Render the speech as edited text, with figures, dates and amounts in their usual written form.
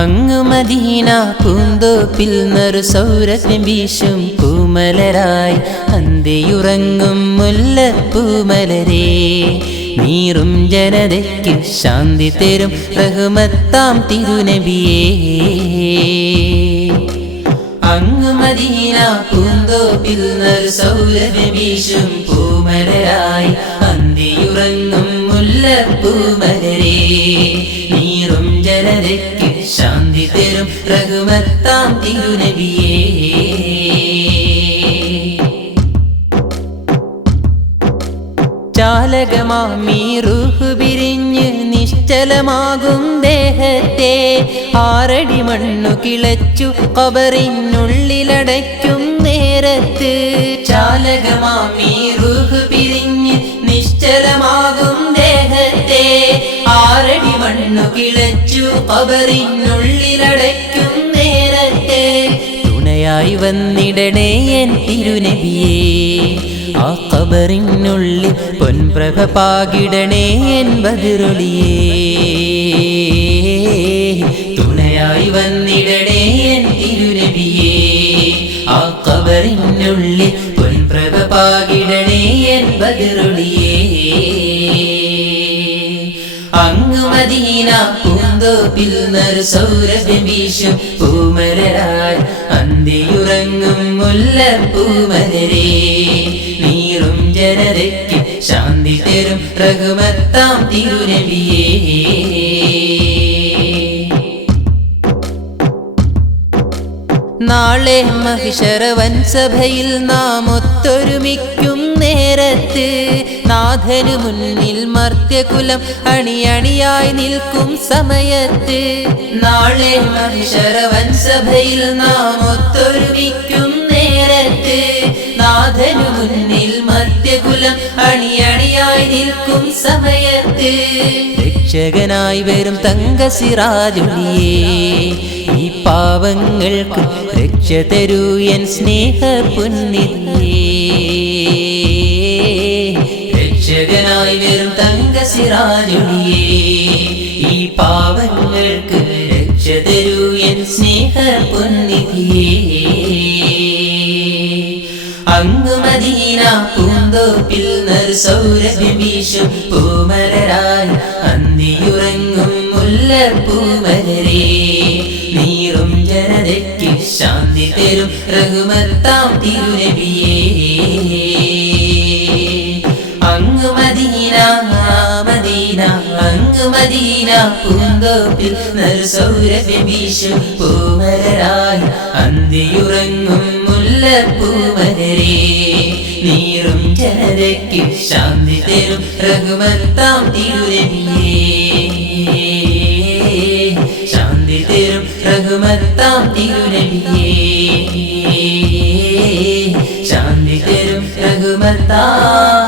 അങ്ങ് മദീന പൂന്തോപ്പിൽ നറു സൗരഭ്യം വീശും പൂമലരായി അന്തിയുറങ്ങും മുല്ലപ്പൂമലരേ, നീറും ജനതയ്ക്ക് ശാന്തി തരും റഹ്മത്താം തിരുനബിയേ. അങ്ങ് മദീന പൂന്തോപ്പിൽ നറു സൗരഭ്യം വീശും പൂമലരായി അന്തിയുറങ്ങും മുല്ലപ്പൂമലരേ, നീറും ജനതയ്ക്ക് ശാന്തി തരും റഹ്മത്താം തിരുനബിയേ. ചാലകമാമീ റൂഹ് പിരിഞ്ഞ് നിശ്ചലമാകും ദേഹത്തെ, ആറടി മണ്ണു കിളച്ചു ഖബറിനുള്ളിലടയ്ക്കും നേരത്ത്. ചാലകമാമീ റൂഹ് പിരിഞ്ഞ് നിശ്ചലമാകും ദേഹത്തെ, ആറടി മണ്ണു കിളച്ചു ഖബറിനുള്ളിലടയ്ക്കും നേരത്തെ, തുണയായി വന്നിടണേ എൻ തിരുനബിയേ. ആ ഖബറിനുള്ളിൽ പൊൻപ്രഭ പാകിടണേ എൻ ബദറൊളിയേ. തുണയായി വന്നിടണേ എൻ തിരുനബിയേ. ആ ഖബറിനുള്ളിൽ പൊൻപ്രഭ പാകിടണേ എൻ ബദറൊളിയേ. അങ്ങ് മദീന പൂന്തോപ്പിൽ നറു സൗരഭ്യം വീശും പൂമലരായി അന്തിയുറങ്ങും മുല്ലപ്പൂമലരേ, നീറും ജനതയ്ക്ക് ശാന്തി തരും റഹ്മത്താം തിരുനബിയേ. നാളെ മഹിശറ വൻസഭയിൽ നാം ഒത്തൊരുമിക്കും നേരത്ത്, നാഥനു മുന്നിൽ മർത്യകുലം അണിയണിയായി നിൽക്കും സമയത്ത്. നാളെ മഹിശറ വൻസഭയിൽ നാം ഒത്തൊരുമിക്കും നേരത്ത്, നാഥനു മുന്നിൽ മർത്യകുലം അണിയണിയായി നിൽക്കും സമയത്ത്, രക്ഷകനായി വരും തങ്കസിറാജൊളിയേ. ഈ പാവങ്ങൾക്ക് രക്ഷ തരൂ എൻ സ്നേഹ പുണ്യനിധിയേ. രക്ഷകനായി വരും തങ്കസിറാജൊളിയേ, ഈ പാവങ്ങൾക്ക് രക്ഷ തരൂ എൻ സ്നേഹ പുണ്യനിധിയേ. അങ്ങ് മദീന പൂന്തോപ്പിൽ നറു സൗരഭ്യം വീശും പൂമലരായി അന്തിയുറങ്ങും മുല്ലപ്പൂമലരേ, നീറും ജനതയ്ക്ക് ശാന്തി തരും റഹ്മത്താം തിരുനബിയേ. അങ്ങ് മദീന മദീന അങ്ങ് മദീന പൂന്തോപ്പിൽ നറു സൗരഭ്യം വീശും പൂമലരായി അന്തിയുറങ്ങും മുല്ലപ്പൂമലരേ, നീറും ജനതയ്ക്ക് ശാന്തി തരും റഹ്മത്താം തിരുനബിയേ. ശാന്തി തരും റഹ്മത്താം തിരുനബിയേ. ശാന്തി തരും റഹ്മത്താം